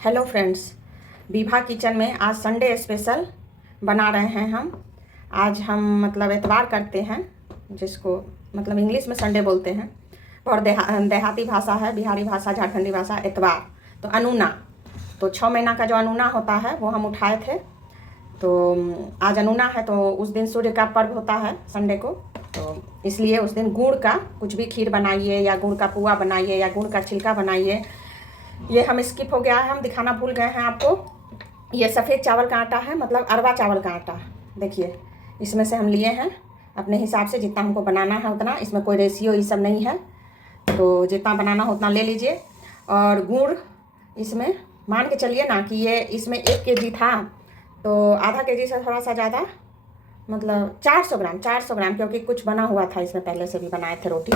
Hello friends, Vibha kitchen में आज Sunday special बना रहे हैं हम। आज हम मतलब एतवार करते हैं, जिसको मतलब इंग्लिश में संडे बोलते हैं और देहाती भाषा है, बिहारी भाषा, झारखंडी भाषा एतवार। तो अनूना, तो 6 महीना का जो अनूना होता है वो हम उठाए थे। तो आज अनूना है, तो उस दिन सूर्य का पर्व होता है संडे को, तो इसलिए उस दिन गुड़ का कुछ भी खीर बनाइए या गुड़ का पुआ बनाइए या गुड़ का छिलका बनाइए। ये हम स्किप हो गया है, हम दिखाना भूल गए हैं आपको। ये सफ़ेद चावल का आटा है, मतलब अरवा चावल का आटा। देखिए, इसमें से हम लिए हैं अपने हिसाब से, जितना हमको बनाना है उतना। इसमें कोई रेशियो ये सब नहीं है, तो जितना बनाना हो उतना ले लीजिए। और गुड़ इसमें मान के चलिए ना कि ये इसमें 1 केजी था, तो आधा केजी से थोड़ा सा ज़्यादा, मतलब 400 ग्राम, क्योंकि कुछ बना हुआ था इसमें, पहले से भी बनाए थे रोटी।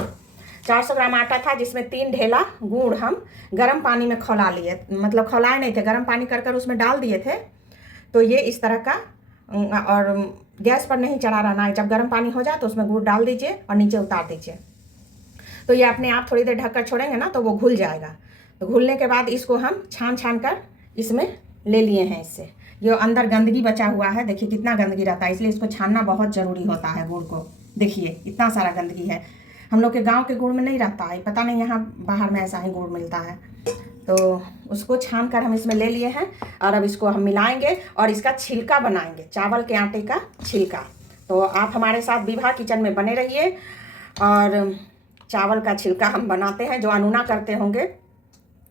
400 ग्राम आटा था, जिसमें 3 ढेला गुड़ हम गर्म पानी में खौला लिए, मतलब खौलाए नहीं थे, गर्म पानी कर उसमें डाल दिए थे। तो ये इस तरह का, और गैस पर नहीं चढ़ा रहना है। जब गर्म पानी हो जाए तो उसमें गुड़ डाल दीजिए और नीचे उतार दीजिए। तो ये अपने आप थोड़ी देर ढककर छोड़ेंगे ना तो वो घुल जाएगा। तो घुलने के बाद इसको हम छान कर इसमें ले लिए हैं। इससे ये अंदर गंदगी बचा हुआ है, देखिए कितना गंदगी रहता है, इसलिए इसको छानना बहुत ज़रूरी होता है गुड़ को। देखिए इतना सारा गंदगी है, हम लोग के गांव के गुड़ में नहीं रहता है, पता नहीं यहाँ बाहर में ऐसा ही गुड़ मिलता है। तो उसको छान कर हम इसमें ले लिए हैं और अब इसको हम मिलाएंगे और इसका छिलका बनाएंगे, चावल के आटे का छिलका। तो आप हमारे साथ विभा किचन में बने रहिए। और चावल का छिलका हम बनाते हैं, जो अनूना करते होंगे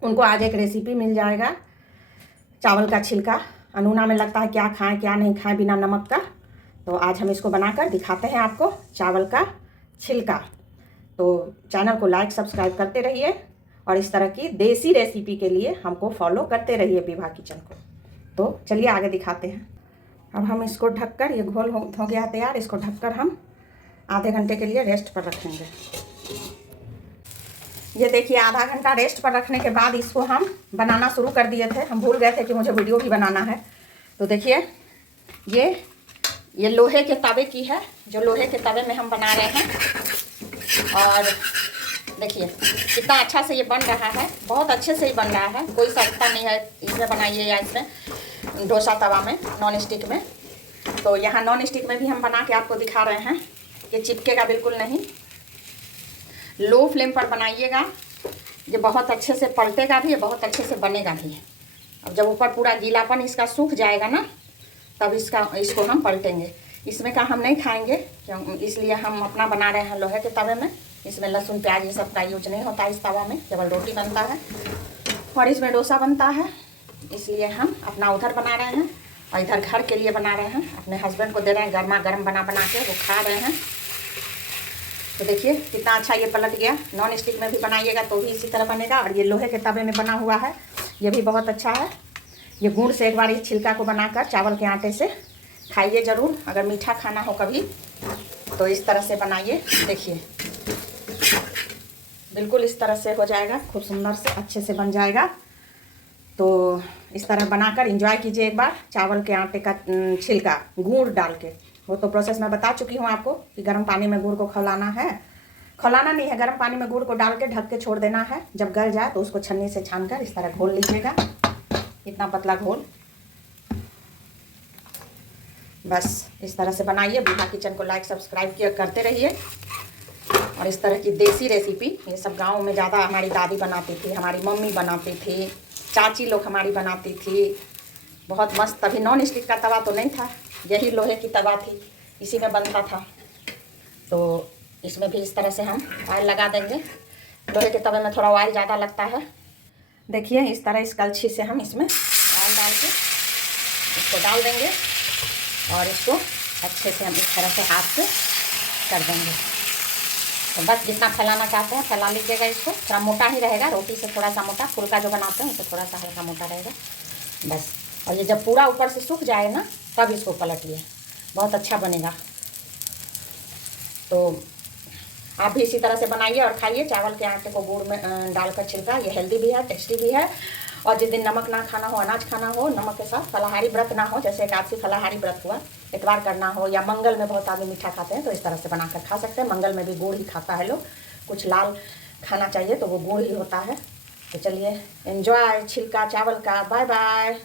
उनको आज एक रेसिपी मिल जाएगा। चावल का छिलका अनूना में लगता है क्या खाएं क्या नहीं खाएं बिना नमक का, तो आज हम इसको बनाकर दिखाते हैं आपको, चावल का छिलका। तो चैनल को लाइक सब्सक्राइब करते रहिए और इस तरह की देसी रेसिपी के लिए हमको फॉलो करते रहिए विभा किचन को। तो चलिए आगे दिखाते हैं। अब हम इसको ढककर, ये घोल हो गया तैयार, इसको ढककर हम आधे घंटे के लिए रेस्ट पर रखेंगे। ये देखिए, आधा घंटा रेस्ट पर रखने के बाद इसको हम बनाना शुरू कर दिए थे। हम भूल गए थे कि मुझे वीडियो भी बनाना है। तो देखिए, ये लोहे के तवे की है, जो लोहे के तवे में हम बना रहे हैं। और देखिए कितना अच्छा से ये बन रहा है, बहुत अच्छे से ही बन रहा है, कोई सख्ता नहीं है। इसमें बनाइए या इसमें डोसा तवा में, नॉन स्टिक में। तो यहाँ नॉन स्टिक में भी हम बना के आपको दिखा रहे हैं, ये चिपकेगा बिल्कुल नहीं। लो फ्लेम पर बनाइएगा, ये बहुत अच्छे से पलटेगा भी, बहुत अच्छे से बनेगा भी। अब जब ऊपर पूरा गीलापन इसका सूख जाएगा ना, तब इसको हम पलटेंगे। इसमें का हम नहीं खाएंगे, इसलिए हम अपना बना रहे हैं लोहे के तवे में। इसमें लहसुन प्याज ये सब का यूज नहीं होता इस तवा में, केवल रोटी बनता है और इसमें डोसा बनता है। इसलिए हम अपना उधर बना रहे हैं और इधर घर के लिए बना रहे हैं, अपने हस्बैंड को दे रहे हैं, गर्मा गर्म बना के वो खा रहे हैं। तो देखिए कितना अच्छा ये पलट गया। नॉन स्टिक में भी बनाइएगा तो भी इसी तरह बनेगा, और ये लोहे के तवे में बना हुआ है, ये भी बहुत अच्छा है। ये गुड़ से एक बार इस छिलका को बनाकर चावल के आटे से खाइए ज़रूर। अगर मीठा खाना हो कभी तो इस तरह से बनाइए। देखिए बिल्कुल इस तरह से हो जाएगा, खूब सुंदर से अच्छे से बन जाएगा। तो इस तरह बनाकर एंजॉय कीजिए एक बार, चावल के आटे का छिलका गुड़ डाल के। वो तो प्रोसेस मैं बता चुकी हूँ आपको कि गर्म पानी में गुड़ को खौलाना है, खौलाना नहीं है, गर्म पानी में गुड़ को डाल के ढक के छोड़ देना है। जब गल जाए तो उसको छन्नी से छानकर इस तरह घोल लीजिएगा, इतना पतला घोल। बस इस तरह से बनाइए। विभा किचन को लाइक सब्सक्राइब किया करते रहिए। और इस तरह की देसी रेसिपी, ये सब गाँव में ज़्यादा हमारी दादी बनाती थी, हमारी मम्मी बनाती थी, चाची लोग हमारी बनाती थी, बहुत मस्त। तभी नॉन स्टिक का तवा तो नहीं था, यही लोहे की तवा थी, इसी में बनता था। तो इसमें भी इस तरह से हम ऑयल लगा देंगे। लोहे के तवे में थोड़ा ऑयल ज़्यादा लगता है। देखिए इस तरह इस कलछी से हम इसमें ऑयल डाल के इसको डाल देंगे और इसको अच्छे से हम इस तरह से हाथ से कर देंगे। तो बस जितना फैलाना चाहते हैं फैला लीजिएगा। इसको थोड़ा मोटा ही रहेगा, रोटी से थोड़ा सा मोटा, फुल्का जो बनाते हैं उससे थोड़ा सा हल्का मोटा रहेगा बस। और ये जब पूरा ऊपर से सूख जाए ना, तब इसको पलटिए, बहुत अच्छा बनेगा। तो आप भी इसी तरह से बनाइए और खाइए। चावल के आटे को गुड़ में डालकर छिलका, ये हेल्दी भी है, टेस्टी भी है। और जिस दिन नमक ना खाना हो, अनाज खाना हो, नमक के साथ फलाहारी व्रत ना हो, जैसे एकादशी फलाहारी व्रत हुआ, इतवार करना हो, या मंगल में बहुत आदमी मीठा खाते हैं तो इस तरह से बनाकर खा सकते हैं। मंगल में भी गुड़ ही खाता है लोग, कुछ लाल खाना चाहिए तो वो गुड़ ही होता है। तो चलिए एंजॉय छिलका चावल का। Bye bye.